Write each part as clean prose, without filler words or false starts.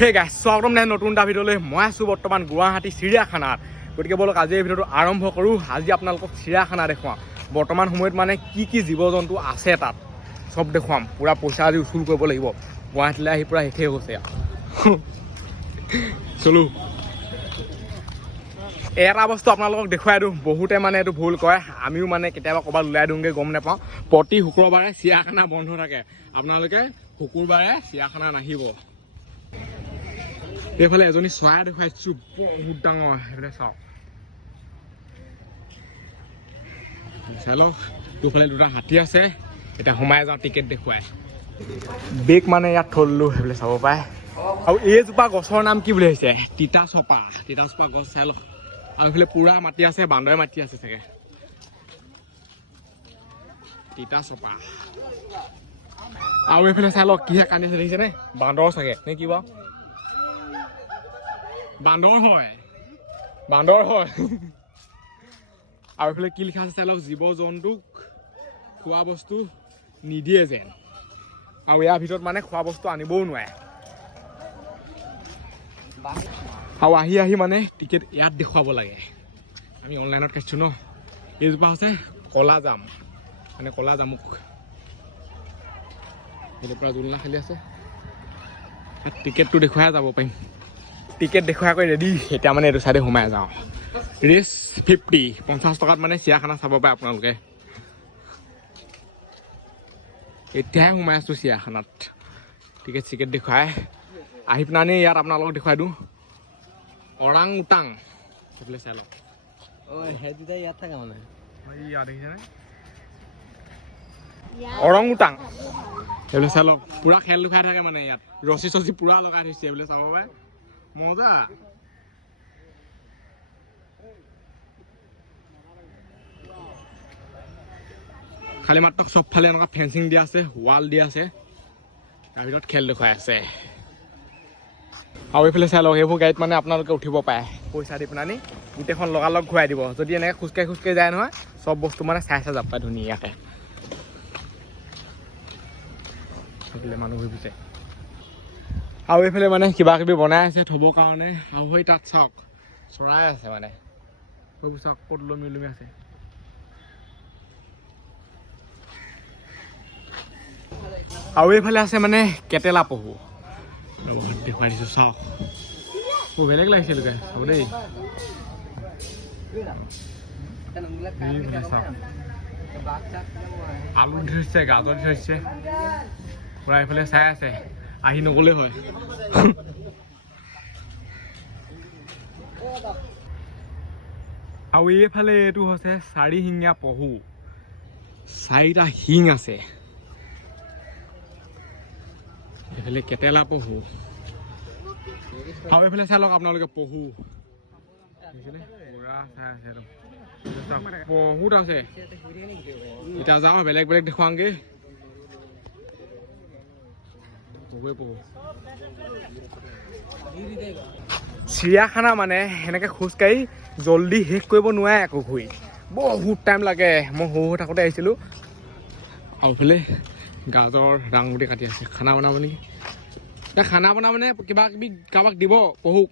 হে গাইছ স্বাগতম নতুন এটা ভিডিঅ'লৈ মই আছোঁ বৰ্তমান গুৱাহাটী চিৰিয়াখানাত গতিকে বলক আজি এই ভিডিঅ'টো আৰম্ভ কৰোঁ আজি আপোনালোকক চিৰিয়াখানা দেখুৱাম বৰ্তমান সময়ত মানে কি কি জীৱ জন্তু আছে তাত চব দেখুৱাম পুৰা পইচা আজি উচুল কৰিব লাগিব গুৱাহাটীলৈ আহি পুৰা শেষেই হৈছে চলো এটা বস্তু আপোনালোকক দেখুৱাই দিওঁ বহুতে মানে এইটো ভুল কৰে আমিও মানে কেতিয়াবা ক'ৰবাত ওলাই দিওঁগৈ গম নাপাওঁ প্ৰতি শুক্ৰবাৰে চিৰিয়াখানা বন্ধ থাকে আপোনালোকে শুকুৰবাৰে চিৰিয়াখানা নাহিব এইফালে এজনী চৰাই দেখুৱাইছোঁ বহুত ডাঙৰ সেইফালে চাওক চাই লওক তোৰফালে দুটা হাতী আছে এতিয়া সোমাই যাওঁ টিকেট দেখুৱাই বেগ মানে ইয়াত থলোঁ সেইফালে চাব পাৰে আৰু এইজোপা গছৰ নাম কি বুলি আহিছে তিতাচপা গছ চাই লওক আৰু এইফালে পুৰা মাটি আছে বান্দৰে মাটি আছে চাগে তিতাচপা আৰু এইফালে চাই লওক কিহে কান্দি আছে দেখিছেনে বান্দৰ চাগে নে কি বাৰু বান্দৰ হয় আৰু এইফালে কি লিখা আছে চাই লওক জীৱ জন্তুক খোৱা বস্তু নিদিয়ে যেন আৰু ইয়াৰ ভিতৰত মানে খোৱা বস্তু আনিবও নোৱাৰে আৰু আহি মানে টিকেট ইয়াত দেখুৱাব লাগে আমি অনলাইনত কাটিছোঁ ন এইজোপা হৈছে কলা জাম মানে কলা জামুক সেইটো পৰা জোলনা খালি আছে টিকেটটো দেখুৱাই যাব পাৰিম টিকেট দেখুৱাই কৰি ৰেডি এতিয়া মানে এইটো চাইডে সোমাই যাওঁ ৰেচ 50 টকাত মানে চিৰিয়াখানা চাব পাৰে আপোনালোকে এতিয়াহে সোমাই আছোঁ চিৰিয়াখানাত টিকেট দেখুৱাই আহি পেলাই ইয়াত আপোনালোকক দেখুৱাই দিওঁ অৰাং উটাং সেইফালে চাই লওক ইয়াত থাকা মানে ইয়াত দেখিছেনে অৰং উটাং সেইফালে চাই লওক পুৰা খেল দেখুৱাই থাকে মানে ইয়াত ৰছী চছী পুৰা লগাই থৈছে সেইফালে চাব পাৰে মজা খালি মাত্ৰ চবফালে এনেকুৱা ফেঞ্চিং দিয়া আছে ৱাল দিয়া আছে তাৰ ভিতৰত খেল দেখুৱাই আছে আৰু এইফালে চাই লওক এইবোৰ গাড়ীত মানে আপোনালোকে উঠিব পাৰে পইচা দি পেলাই গোটেইখন লগালগ ঘূৰাই দিব যদি এনেকৈ খোজকাঢ়ি যায় নহয় চব বস্তু মানে চাই যাব পাৰে ধুনীয়াকৈ সেইফালে মানুহ ঘূৰি ফুৰিছে আৰু এইফালে মানে কিবা কিবি বনাই আছে থ'বৰ কাৰণে আৰু সেই তাত চাওক চৰাই আছে মানে সেইবোৰ চাওক ক'ত লমি আছে আৰু এইফালে আছে মানে কেটেলা পহু দেখুৱাই দিছোঁ চাওক বেলেগ লাগিছে লোকে চাব দেই আলু ধৰিছে গাজৰ ধৰিছে পুৰা এইফালে চাই আছে আহি নগ'লেই হয় আৰু এইফালে এইটো হৈছে 4 শিঙীয়া পহু 4টা শিং আছে এইফালে কেটেলা পহু আৰু এইফালে চাই লওক আপোনালোকে পহু বহুত আছে এতিয়া যাওঁ বেলেগ দেখুৱাওঁগে চিৰিয়াখানা মানে সেনেকে খোজকাঢ়ি জল্দি শেষ কৰিব নোৱাৰে আকৌ ঘূৰি বহুত টাইম লাগে মই সৰু হৈ থাকোঁতে আহিছিলোঁ আৰু এইফালে গাজৰ ডাঙৰ কাটি আছে খানা বনাব নেকি এতিয়া খানা বনাব মানে কিবা কিবি কাৰোবাক দিব পহুক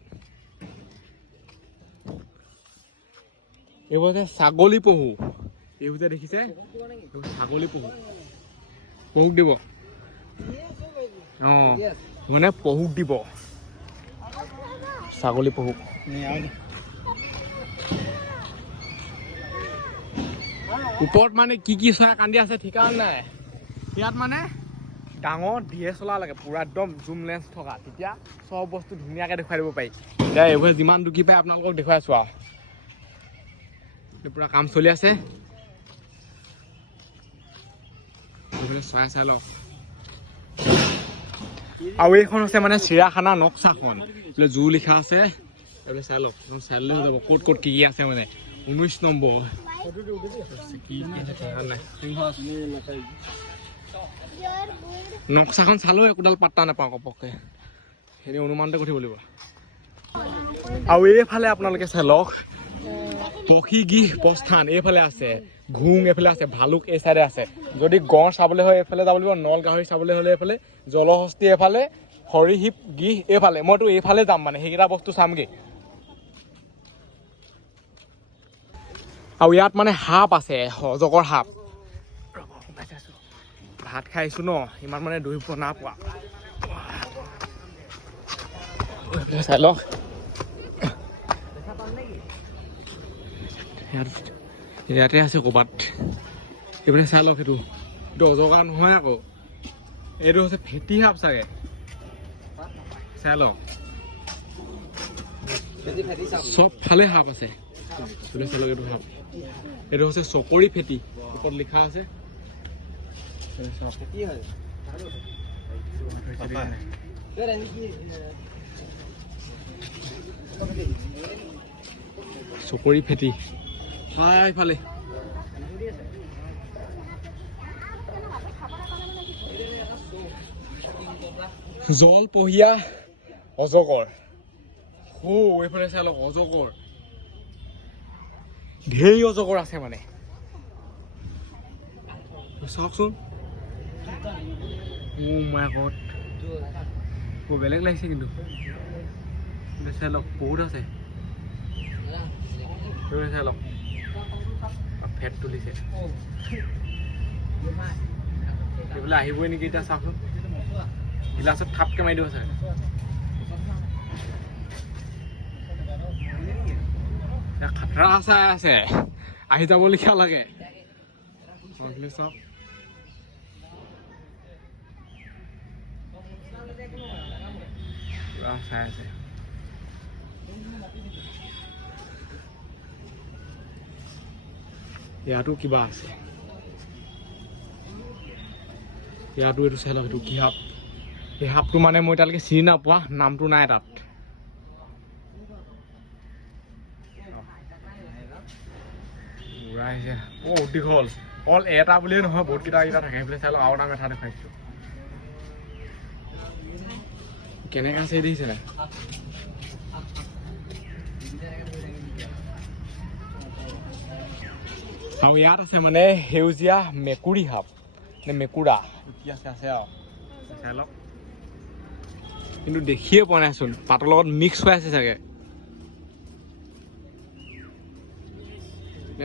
এইবোৰ যে ছাগলী পহু এইবোৰ যে দেখিছে ছাগলী পহুক দিব অঁ মানে পহুক দিব ছাগলী পহুক ওপৰত মানে কি চৰাই কান্দি আছে ঠিকান নাই ইয়াত মানে ডাঙৰ DSLR লাগে পুৰা একদম জুম লেন্স থকা তেতিয়া চব বস্তু ধুনীয়াকৈ দেখুৱাই দিব পাৰি এতিয়া এইবোৰে যিমান দুখি পায় আপোনালোকক দেখুৱাই আছোঁ আৰু পুৰা কাম চলি আছে চাই লওক আৰু এইখন হৈছে মানে চিৰিয়াখানা নক্সাখন বোলে জু লিখা আছে এইবোলে চাই লওক চাই লৈ যাব ক'ত কি আছে মানে 19 নম্বৰ নক্সাখন চালেও একোডাল পাত্তা নাপাওঁ কপককৈ হেৰি অনুমানতে কৰি থাকিব লাগিব আৰু এইফালে আপোনালোকে চাই লওক পক্ষীগৃহ প্ৰস্থান এইফালে আছে, ঘোং এইফালে আছে, ভালুক এই চাইডে আছে। যদি গঁড় চাবলৈ হয় এইফালে যাব লাগিব, নল গাহৰি চাবলৈ হ'লে এইফালে, জলহস্তী এইফালে, হৰিশিৱ গৃহ এইফালে। মইতো এইফালে যাম মানে, সেইকেইটা বস্তু চামগৈ। আৰু ইয়াত মানে সাপ আছে, অজগৰ সাপ। ভাত খাইছো ন, ইমান মানে দৌৰিব না পোৱা। চাই লওক ইয়াতে আছে ক'ৰবাত, এইফালে চাই লওক। সেইটো অজগৰ নহয় আকৌ, এইটো হৈছে ফেটি সাপ চাগে। চাই লওক চব ফালে সাপ আছে। চাই লওক এইটো সাপ, এইটো হৈছে চকৰি ফেটি, ওপৰত লিখা আছে। চকৰি ফেটি ইফালে। জল পহিয়া অজগৰ, এইফালে চাই লওক অজগৰ, ঢেৰ অজগৰ আছে মানে। চাওকচোন, মাই গড, বেলেগ লাগিছে কিন্তু। চাই লওক বহুত আছে, চাই লওক ফেট তুলিছে। এইফালে আহিবই নেকি এতিয়া, চাওকচোন গিলাচত থাপকে মাৰি দিব চাগে। খাতৰা চাই আছে, আহি যাবলগীয়া লাগে। চাওক চাই আছে। ইয়াতো কিবা আছে, ইয়াতো এইটো চাই লওক, এইটো কি সাপ। এই সাপটো মানে মই এতিয়ালৈকে চিনি নাপোৱা, নামটো নাই তাত। দীঘল অল এটা বুলিয়ে নহয়, বহুত কেইটা থাকে। সেইফালে চাই লওক, আৰু নাম এটা দেখাইছো। কেনেকা আছে দেখিছে নাই? আৰু ইয়াত আছে মানে সেউজীয়া মেকুৰী সাপ নে মেকুৰা কি আছে আৰু চাই লওক। কিন্তু দেখিয়ে পোৱা নাইচোন, পাতৰ লগত মিক্স হৈ আছে চাগে,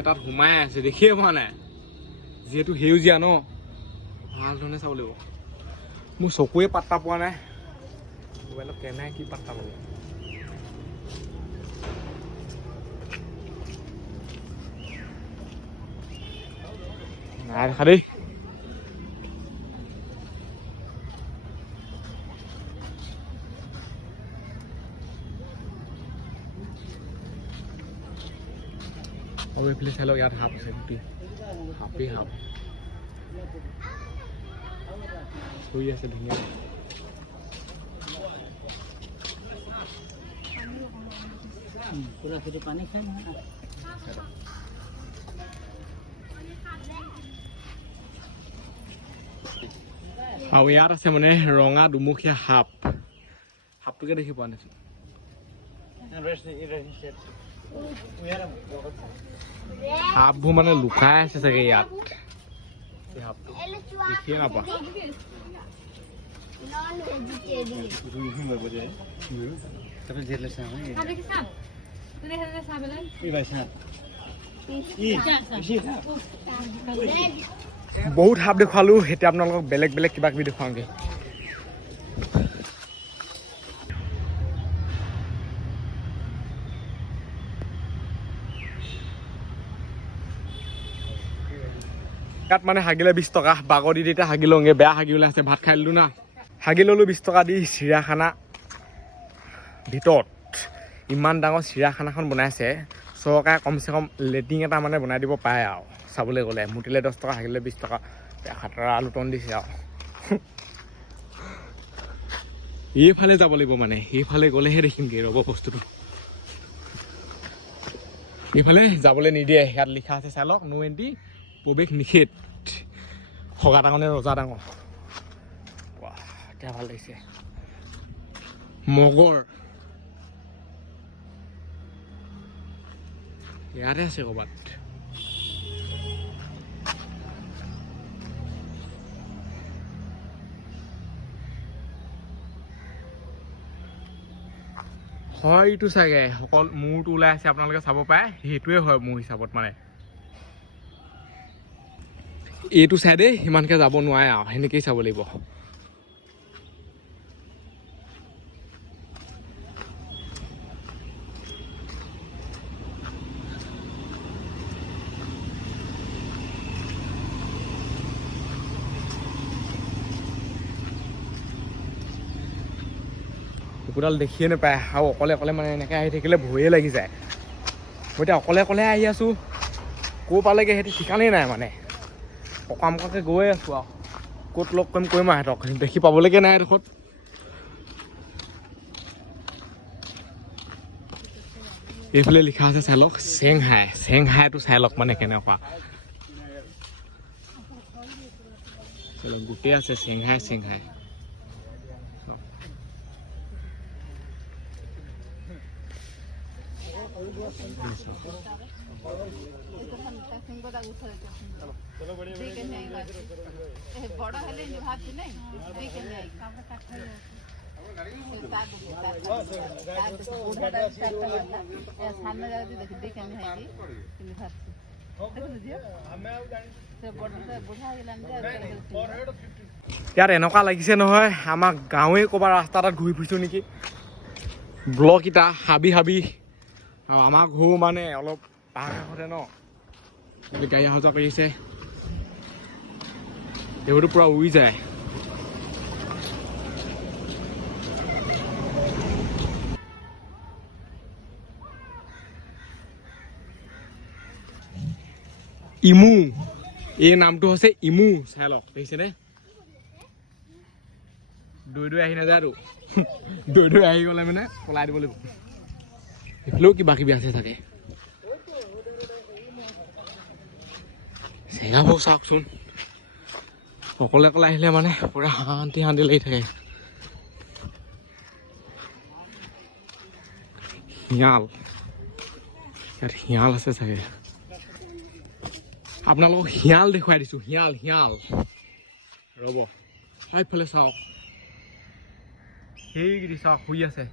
তাত সোমাই আছে, দেখিয়ে পোৱা নাই। যিহেতু সেউজীয়া ন, ভাল ধৰণে চাব লাগিব। মোৰ চকুৱে পাত্তা পোৱা নাই, মোবাইলত কেমেৰাই কি পাত্তা পাব। নাই দেখা দেই। আৰু এইফালে চাই লওক, ইয়াত সাপ আছে, গোটেই সাপেই সাপ চৰি আছে ধুনীয়া। আৰু ইয়াত আছে মানে ৰঙা দুমুখীয়া সাপ, সাপটোকে দেখি পোৱা নাছিল। সাপবোৰ মানে লুকাই আছে চাগে ইয়াত, সাপটো দেখিয়ে নাপাওঁ। বহুত সাপ দেখুৱালো, এতিয়া আপোনালোকক বেলেগ বেলেগ কিবা কিবি দেখুৱাওঁগে। ইয়াত মানে হাগিলে 20 টকা, বাগৰ দি এতিয়া হাগি লওঁগে। বেয়া হাগি ওলাই আছে, ভাত খাই দিলোঁ না। হাগি ল'লোঁ 20 টকা দি। চিৰিয়াখানা ভিতৰত ইমান ডাঙৰ চিৰিয়াখানাখন বনাইছে, চৰকাৰে কমচে কম লেটিং এটা মানে বনাই দিব পাৰে আৰু। চাবলৈ গ'লে মুতিলে 10 টকা, হাগিলে 20 টকা, খাতৰা আলুটন দিছে আৰু। এইফালে যাব লাগিব মানে, সেইফালে গ'লেহে দেখিমগৈ ৰ'ব বস্তুটো। এইফালে যাবলৈ নিদিয়ে, ইয়াত লিখা আছে চাই লওক, নো এণ্ট্ৰি, প্ৰৱেশ নিষেধ। সগা ডাঙৰ নে ৰজা ডাঙৰ, এতিয়া ভাল লাগিছে। মগৰ ইয়াতে আছে ক'ৰবাত হয়টো চাগে অকল মূৰটো ওলাই আছে আপোনালোকে চাব পাৰে সেইটোৱে হয় মোৰ হিচাপত মানে এইটো চাইডে সিমানকৈ যাব নোৱাৰে আৰু সেনেকেই চাব লাগিব কুকুৰডাল দেখিয়ে নাপায় আৰু অকলে অকলে মানে এনেকৈ আহি থাকিলে ভয়ে লাগি যায় মই এতিয়া অকলে অকলে আহি আছোঁ ক'ৰ পালেগৈ সেইটো ঠিকানেই নাই মানে অকামকাকৈ গৈ আছোঁ আৰু ক'ত লগ কৰিম আৰু সিহঁতক দেখি পাবলৈকে নাই এডোখৰত এইফালে লিখা আছে চাই লওক চেংহাইটো চাই লওক মানে কেনেকুৱা গোটেই আছে চেংহাই ইয়াত এনেকুৱা লাগিছে নহয় আমাৰ গাঁৱে ক'ৰবাত ৰাস্তা এটাত ঘূৰি ফুৰিছোঁ নেকি ব্লককেইটা হাবি আৰু আমাৰ ঘৰ মানে অলপ পাহাৰ কাষতে ন গাড়ী অহা যোৱা কৰি আছে এইবোৰতো পূৰা উৰি যায় ইমু এই নামটো হৈছে ইমু চাই লওক দেখিছেনে দৈ আহি নাযায় আৰু দৈ আহি গ'লে মানে পলাই দিব লাগিব এইফালেও কিবা কিবি আছে চাগে জেগাবোৰ চাওকচোন অকলে আহিলে মানে পুৰা শান্তি লাগি থাকে শিয়াল ইয়াত শিয়াল আছে চাগে আপোনালোকক শিয়াল দেখুৱাই দিছোঁ শিয়াল ৰ'ব সেইফালে চাওক সেইকেইটি চাওক শুই আছে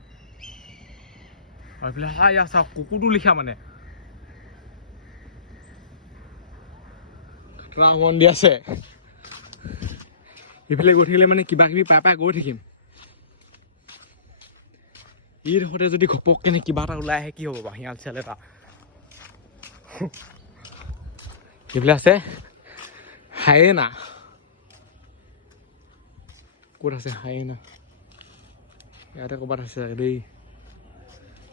আৰু এইফালে চাওক কুকুৰটো লিখা মানে খাতৰা মন দি আছে এইফালে গৈ থাকিলে মানে কিবা কিবি পাই গৈ থাকিম এইডোখৰতে যদি ঘপককেনে কিবা এটা ওলাই আহে কি হ'ব বাৰু শিয়াল চিয়াল এটা এইফালে আছে হায়েনা ক'ত আছে হায়েনা ইয়াতে ক'ৰবাত আছে দেই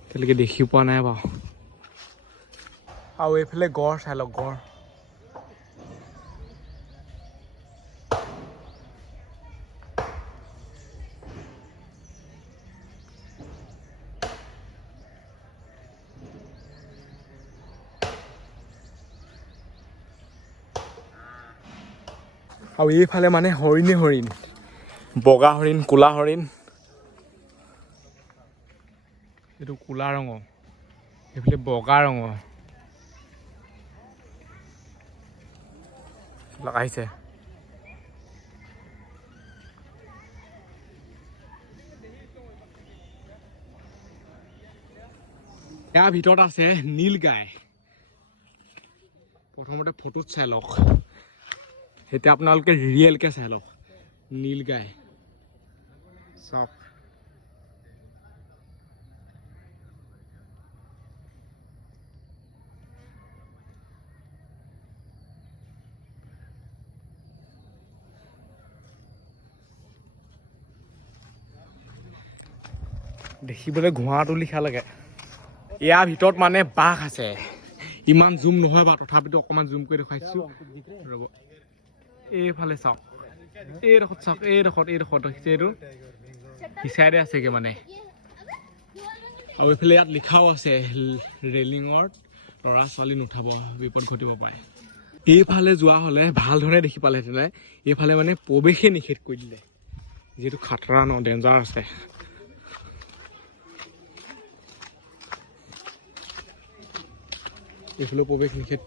এতিয়ালৈকে দেখি পোৱা নাই বাৰু আৰু এইফালে গড় চাই লওক গড় আৰু এইফালে মানে হৰিণ বগা হৰিণ ক'লা হৰিণ এইটো ক'লা ৰঙৰ এইফালে বগা ৰঙৰ লগাইছে ইয়াৰ ভিতৰত আছে নীল গাই প্ৰথমতে ফটোত চাই লওক এতিয়া আপোনালোকে ৰিয়েলকৈ চাই লওক নীল গাই চাওক দেখিবলৈ ঘোঁৰাটো লিখা লাগে ইয়াৰ ভিতৰত মানে বাঘ আছে ইমান জুম নহয় বা তথাপিতো অকণমান জুম কৰি দেখুৱাইছোঁ ৰ'ব এইফালে চাওক এইডোখৰত দেখিছে এইটো সিচাইডে আছেগৈ মানে আৰু এইফালে ইয়াত লিখাও আছে ৰেলিঙত ল'ৰা ছোৱালী নুঠাব বিপদ ঘটিব পাৰে এইফালে যোৱা হ'লে ভাল ধৰণে দেখি পালেহেঁতেনে এইফালে মানে প্ৰৱেশে নিষেধ কৰি দিলে যিহেতু খাতৰা ন ডেঞ্জাৰ আছে এইফালেও প্ৰৱেশ নিষেধ।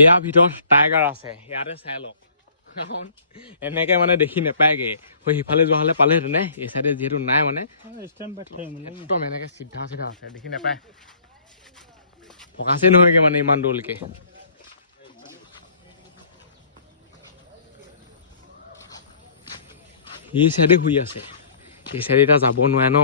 ইয়াৰ ভিতৰত টাইগাৰ আছে, ইয়াতে চাই লওক। এনেকে মানে দেখি নাপায়গে, সিফালে যোৱা হলে পালেহেঁতেনে। এই চাইডে যিহেতু নাই মানে একদম এনেকে চিধা চিধা আছে, দেখি নাপায়। ফকাচেই নহয়গে মানে ইমান দূৰলৈকে। এই চাইডে শুই আছে, এই চাইডে এতিয়া যাব নোৱাৰে ন।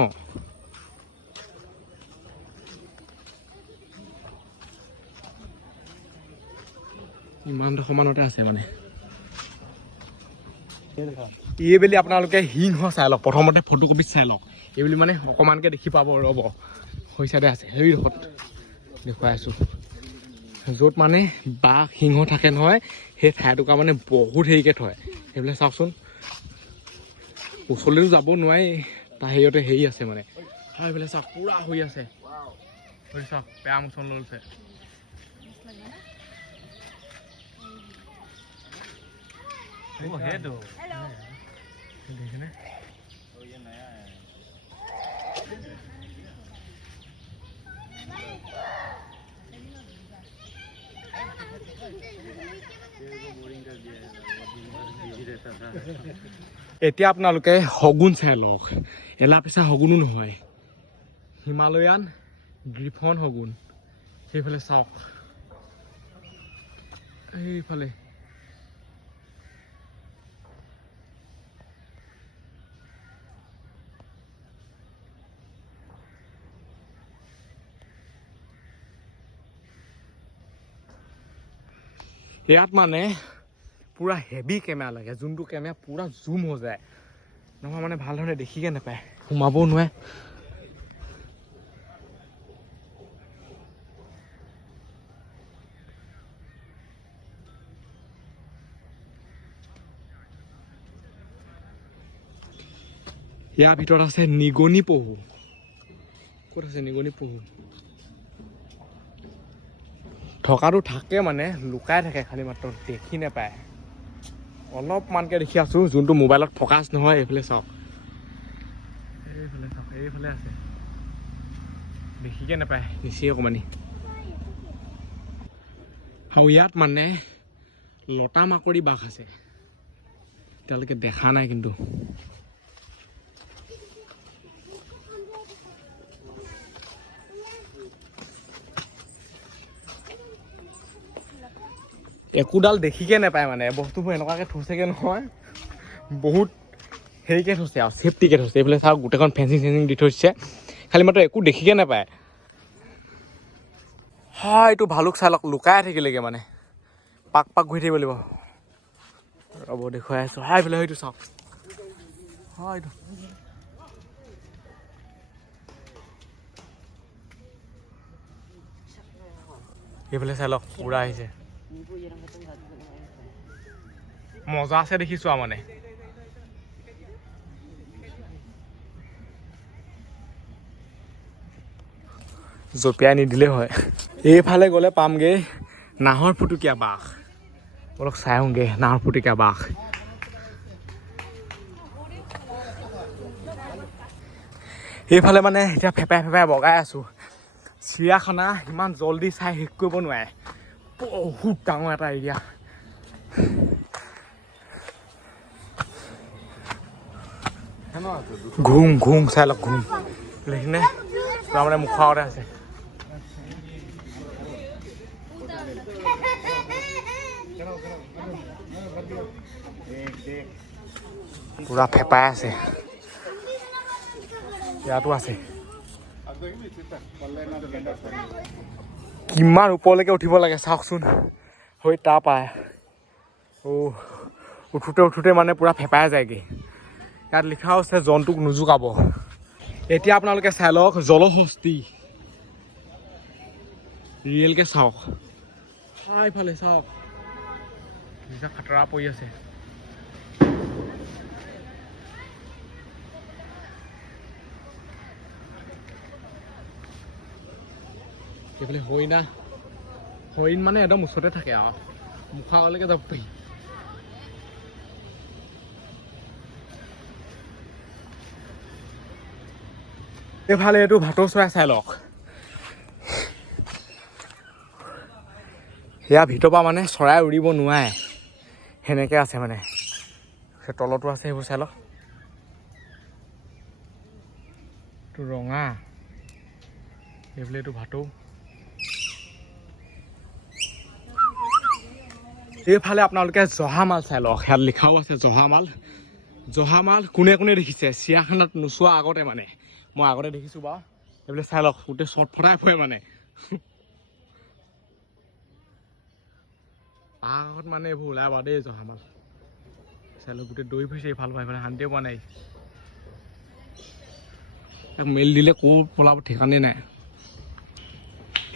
ইমান সমানতে আছে মানে। এইবেলি আপোনালোকে সিংহ চাই লওক, প্ৰথমতে ফটোকপিত চাই লওক। এইবেলি মানে অকণমানকৈ দেখি পাব, ৰ'ব। সেই চাইডে আছে, সেই ডোখৰত দেখুৱাই আছোঁ। য'ত মানে বাঘ সিংহ থাকে নহয়, সেই ঠাইটুকুৰা মানে বহুত হেৰিকৈ থয়। সেইবিলাক চাওকচোন, ওচৰলৈতো যাব নোৱাৰি, তাৰ হেৰিয়তে হেৰি আছে মানে। সেইফালে চাওক, পুৰা হৈ আছে। চাওক, বেয়া মোচন লৈছে। এতিয়া আপোনালোকে শগুন চাই লওক। এলা পিছা শগুনো নহয়, হিমালয়ান গ্ৰিফন শগুন। সেইফালে চাওক, এইফালে ইয়াত মানে পুৰা হেভি কেমেৰা লাগে, যোনটো কেমেৰা পুৰা জুম হৈ যায়, নহয় মানে ভাল ধৰণে দেখিকে নাপায়, সোমাবও নোৱাৰে। ইয়াৰ ভিতৰত আছে নিগনি পহু। ক'ত আছে নিগনি পহু? থকাটো থাকে মানে, লুকাই থাকে, খালি মাত্ৰ দেখি নাপায়। অলপমানকৈ দেখি আছোঁ, যোনটো মোবাইলত ফকাচ নহয়। এইফালে চাওক, এইফালে চাওক, এইফালে আছে, দেখিকে নাপায়, নিচেই অকণমানি। আৰু ইয়াত মানে লতা মাকৰি বাঘ আছে, এতিয়ালৈকে দেখা নাই কিন্তু। একোডাল দেখিকে নাপায় মানে, বস্তুবোৰ এনেকুৱাকৈ থৈছেগে নহয়, বহুত হেৰিকৈ থৈছে আৰু চেফটিকৈ থৈছে। এইফালে চাওক, গোটেইখন ফেঞ্চিং চেঞ্চিং দি থৈছে, খালি মাত্ৰ একো দেখিকে নাপায়। হয়, এইটো ভালুক চাই লওক, লুকাই থাকিলেগে মানে, পাক পাক ঘূৰি থাকিব লাগিব। ৰ'ব দেখুৱাই আছোঁ। হয়, এইফালে সেইটো চাওক, হয় এইটো এইফালে চাই লওক, পুৰা আহিছে, মজা আছে দেখিছোঁ আৰু মানে। জঁপিয়াই নিদিলেই হয়। এইফালে গ'লে পামগৈ নাহৰ ফুটুকীয়া বাঘ। অলপ চাই আহোঁগৈ নাহৰ ফুটুকীয়া বাঘ। এইফালে মানে এতিয়া ফেপাই ফেপাই বগাই আছোঁ। চিৰিয়াখানা ইমান জল্দি চাই শেষ কৰিব নোৱাৰে, বহুত ডাঙৰ এটা এৰিয়া। ঘুম ঘুম চাই লওক, ঘুম সেইখিনি পুৰা মানে মুখৰ আগতে আছে। পুৰা ফেপাই আছে, ইয়াতো আছে। কিমান ওপৰলৈকে উঠিব লাগে চাওকচোন, হৈ তাৰ পায়। উঠোতে উঠোতে মানে পুৰা ফেপাই যায়গৈ। ইয়াত লিখা আছে জন্তুক নুজুকাব। এতিয়া আপোনালোকে চাই লওক জলহস্তী, ৰিয়েলকৈ চাওক, এইফালে চাওক, খাতৰা পৰি আছে। এইফালে হৰিণা, হৰিণ মানে একদম ওচৰতে থাকে আৰু মুখৰ আগলৈকে যাব পাৰি। এইফালে এইটো ভাটৌ চৰাই চাই লওক সেয়া ভিতৰৰ পৰা মানে চৰাই উৰিব নোৱাৰে সেনেকৈ আছে মানে সেই তলতো আছে সেইবোৰ চাই লওক এইটো ৰঙা এইফালে এইটো ভাটৌ এইফালে আপোনালোকে জহামাল চাই লওক ইয়াত লিখাও আছে জহামাল কোনে কোনে দেখিছে চিৰিয়াখানাত নোচোৱা আগতে মানে মই আগতে দেখিছোঁ বাৰু এইফালে চাই লওক গোটেই চট ফটাই পৰে মানে আগত মানে এইবোৰ ওলাই বাৰু দেই জহামাল চাই লওক গোটেই দৌৰি ফুৰিছে ইফাল পৰা শান্তিয়ে পোৱা নাই মেলি দিলে ক'ত পলাব ঠিকানে নাই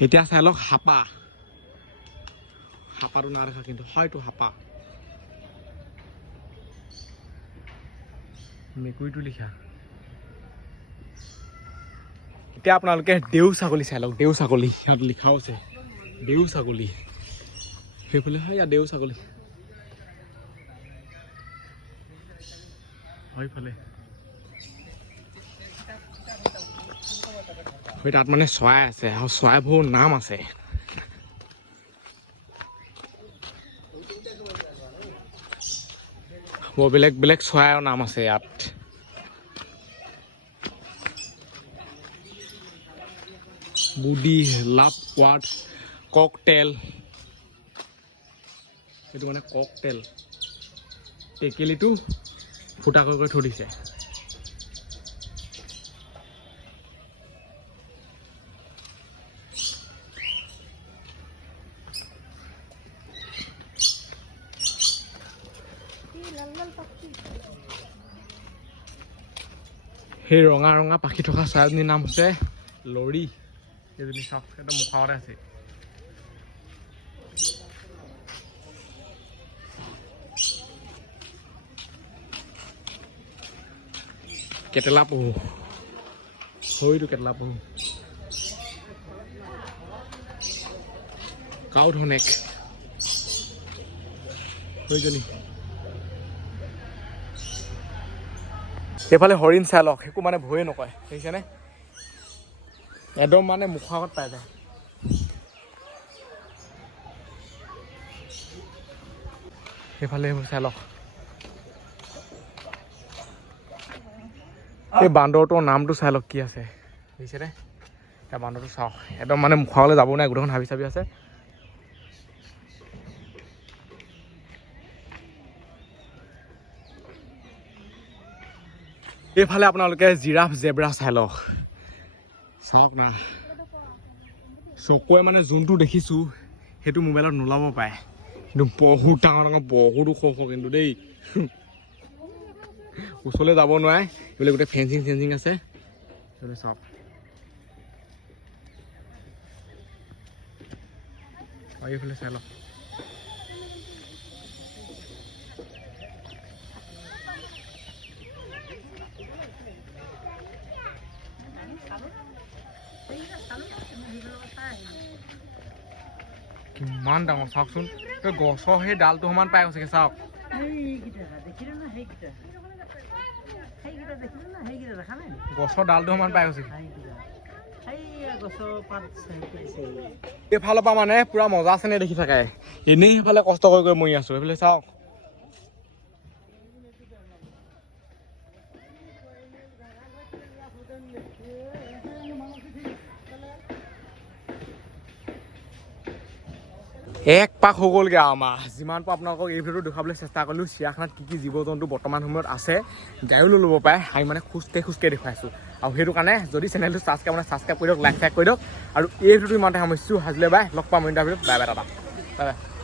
এতিয়া চাই লওক হাপাটো না দেখা কিন্তু হয়তো হাপা মেকুৰীটো লিখা এতিয়া আপোনালোকে দেউ ছাগলী চাই লওক দেউ ছাগলী ইয়াত লিখাও আছে দেউ ছাগলী সেইফালে হয় ইয়াত দেউ ছাগলী হয়ফালে হয় তাত মানে চৰাই আছে আৰু চৰাইবোৰ নাম আছে বৰ বেলেগ বেলেগ চৰাইৰ নাম আছে ইয়াত বুডি লাভ কোৱাৰ্ড ককটেল এইটো মানে ককটেল টেকেলিটো ফুটা কৰি থৈ দিছে সেই ৰঙা ৰঙা পাখি থকা চৰাইজনীৰ নাম হৈছে লৰি এইজনী চাওক একদম মুখাতে আছে কেটেলা পহু সৰিটো কেটেলা পহু কাউ ধনেক সৰিজনী এইফালে হৰিণ চাই লওক একো মানে ভয়ে নকয় দেখিছেনে একদম মানে মুখৰ আগত পাই যায় সেইফালে সেইবোৰ চাই লওক এই বান্দৰটোৰ নামটো চাই লওক কি আছে দেখিছেনে এতিয়া বান্দৰটো চাওক একদম মানে মুখৰ আগলৈ যাব নাই গোটেইখন হাবি চাবি আছে এইফালে আপোনালোকে জিৰাফ জেব্ৰা চাই লওক চাওক না চকুৱে মানে যোনটো দেখিছোঁ সেইটো মোবাইলত নোলাব পাৰে কিন্তু বহুত ডাঙৰ বহুত ওখ কিন্তু দেই ওচৰলৈ যাব নোৱাৰে এইফালে গোটেই ফেঞ্চিং আছে চাওক এইফালে চাই লওক কিমান ডাঙৰ চাওকচোন তই গছৰ সেই ডালটো সমান পাই গৈছেগে চাওক গছৰ ডালটো সমান পাই গৈছে এইফালৰ পৰা মানে পুৰা মজা আছে নে দেখি থাকে এনেই সেইফালে কষ্ট কৰি মৰি আছো এইফালে চাওক এক পাক হৈ গ'লগৈ আমাৰ যিমান পাৰোঁ আপোনালোকক এই ভিডিঅ'টো দেখুৱাবলৈ চেষ্টা কৰিলোঁ চিৰিয়াখানাত কি কি জীৱ জন্তু বৰ্তমান সময়ত আছে গায়ো লৈ ল'ব পাৰে আমি মানে খোজকাঢ়ি দেখুৱাইছোঁ আৰু সেইটো কাৰণে যদি চেনেলটো ছাবস্ক্ৰাইব কৰি দিয়ক লাইক কৰি দিয়ক আৰু এই ভিডিঅ'টো ইমানতে সামৰিছোঁ হাজিলে বাই লগ পাম ইণ্টাৰভিউত বাই বাই দাদা বাই বাই